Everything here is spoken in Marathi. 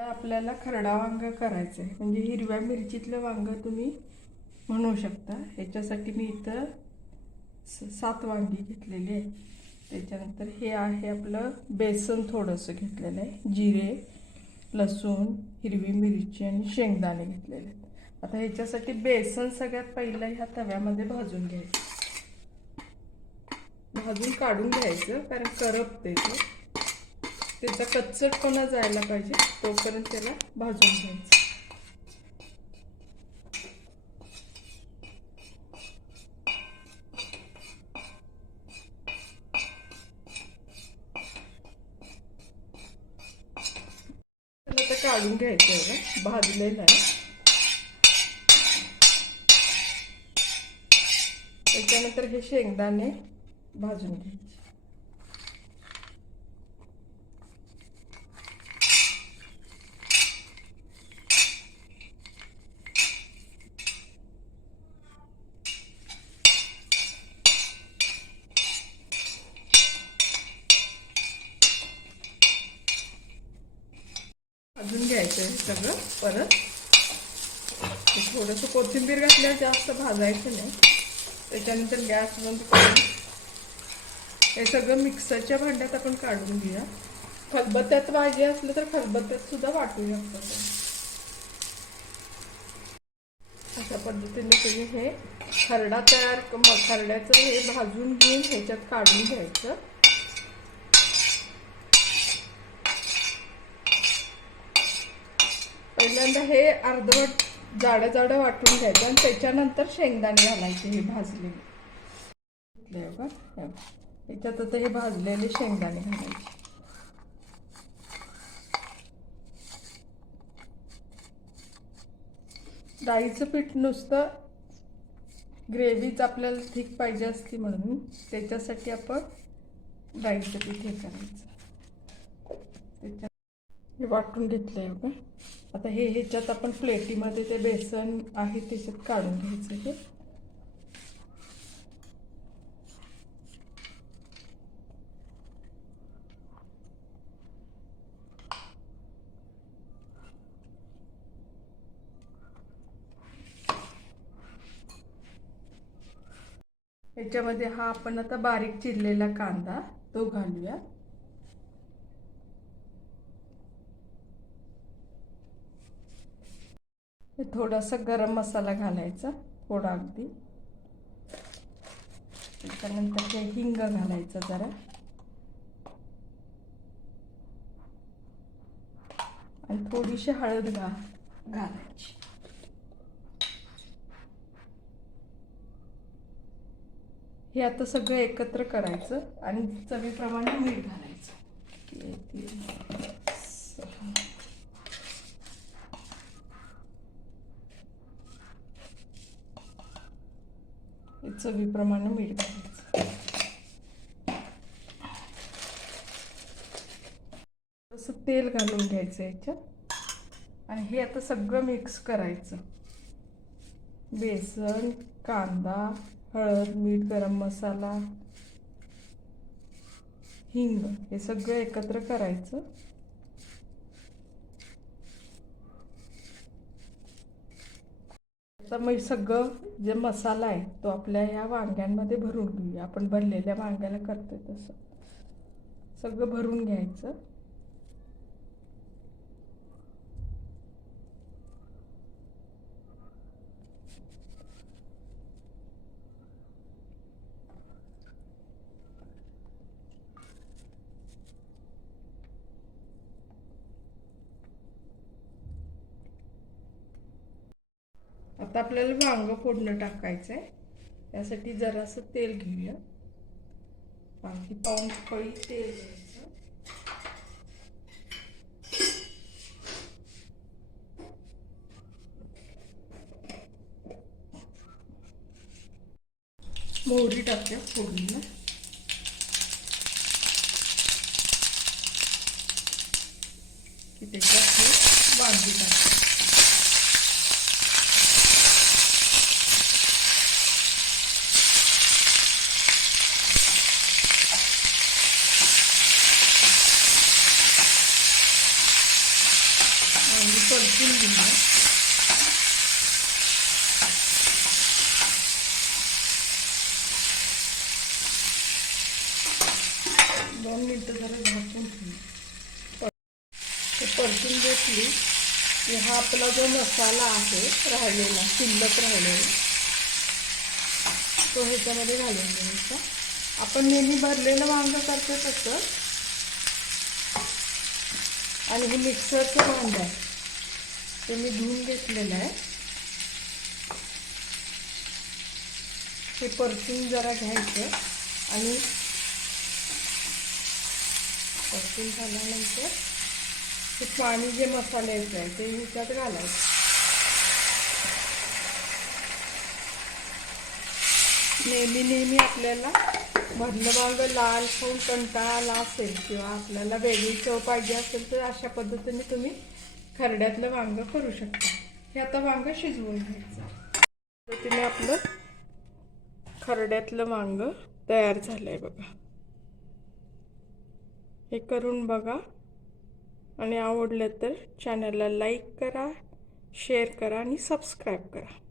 आपल्याला खरडा वांग करायचं आहे म्हणजे हिरव्या मिरचीतलं वांग तुम्ही म्हणू शकता. ह्याच्यासाठी मी इथं सात वांगी घेतलेली आहे. त्याच्यानंतर हे आहे आपलं बेसन थोडंसं घेतलेलं आहे. जिरे लसूण हिरवी मिरची आणि शेंगदाणे घेतलेले आहेत. आता ह्याच्यासाठी बेसन सगळ्यात पहिलं ह्या तव्यामध्ये भाजून घ्यायचं. भाजून काढून घ्यायचं कारण करपते ते. त्याचा कच्चटपणा जायला पाहिजे तोपर्यंत त्याला भाजून घ्यायचं. त्याला आता काढून घ्यायचं एवढं भाजलेलं आहे. त्याच्यानंतर हे शेंगदाणे भाजून घ्यायचे. अजून घ्यायचं हे सगळं परत. थोडंसं कोथिंबीर घातल्यावर जास्त भाजायचं नाही. त्याच्यानंतर गॅस बंद करून हे सगळं मिक्सरच्या भांड्यात आपण काढून घेऊया. खलबत्त्यात पाहिजे असलं तर खलबत्त्यात सुद्धा वाटू शकतो अशा पद्धतीने तुम्ही हे खरडा तयार खरड्याचं हे भाजून घेऊन ह्याच्यात काढून घ्यायचं. पहिल्यांदा हे अर्धवट जाडं जाडं वाटून घ्यायचं आणि त्याच्यानंतर शेंगदाणे घालायचे हे भाजलेले. घेतले बघा हे आता हे भाजलेले शेंगदाणे घालायचे. डाळीचं पीठ नुसतं ग्रेव्हीच आपल्याला ठीक पाहिजे असती म्हणून त्याच्यासाठी आपण डाळीचं पीठ हे करायचं. त्याच्यात हे वाटून घेतलं आहे बघा. आता हे ह्याच्यात आपण प्लेटीमध्ये ते बेसन आहे त्याच्यात काढून घ्यायचं हे याच्यामध्ये हा आपण आता बारीक चिरलेला कांदा तो घालूया. हे थोडासा गरम मसाला घालायचा थोडा अगदी. त्याच्यानंतर हे हिंग घालायचं जरा. आणि थोडीशी हळद घा घालायची. हे आता सगळं एकत्र करायचं आणि चवीप्रमाणे मीठ घालायचं. चवीप्रमाणे मीठ घालायचं थोडंसं तेल घालून घ्यायचं याच्यात आणि हे आता सगळं मिक्स करायचं बेसन कांदा हळद मीठ गरम मसाला हिंग हे सगळं एकत्र करायचं आता मग सगळं जे मसाला आहे तो आपल्या ह्या वांग्यांमध्ये भरून घेऊया. आपण भरलेल्या वांग्याला करते तसं. सगळं भरून घ्यायचं. आता आपल्याला वांग फोडणं टाकायचं आहे त्यासाठी जरासं तेल घेऊया. बाकी पाऊन कळी तेल घ्यायचं. मोहरी टाकूया फोडणीला. की त्याच्यात वांगी टाकूया परतून घेऊया दोन मिनटं जरा झाकून ठेवू. परतून घेतली. की हा आपला जो मसाला आहे राहिलेला शिल्लक राहिलेला तो ह्याच्यामध्ये घालून घ्यायचा. आपण नेहमी भरलेलं वांगं करतो तसं. आणि हे मिक्सरचं भांडं आहे. ते मी धुवून घेतलेलं आहे. हे परतून जरा घ्यायचं. आणि परतून झाल्यानंतर ते पाणी जे मसाल्याचं आहे ते ह्याच्यात घालायचं. नेहमी नेहमी आपल्याला भरलं वांग लाल खाऊन कंटाळा आला असेल किंवा आपल्याला वेगळी चव पाहिजे असेल तर अशा पद्धतीने तुम्ही खरड्यातलं वांग करू शकता. हे आता वांग शिजवून घ्यायचं. पद्धतीने आपलं खरड्यातलं वांग तयार झालं आहे बघा. हे करून बघा. आणि आवडलं तर चॅनलला लाईक करा शेअर करा आणि सबस्क्राईब करा.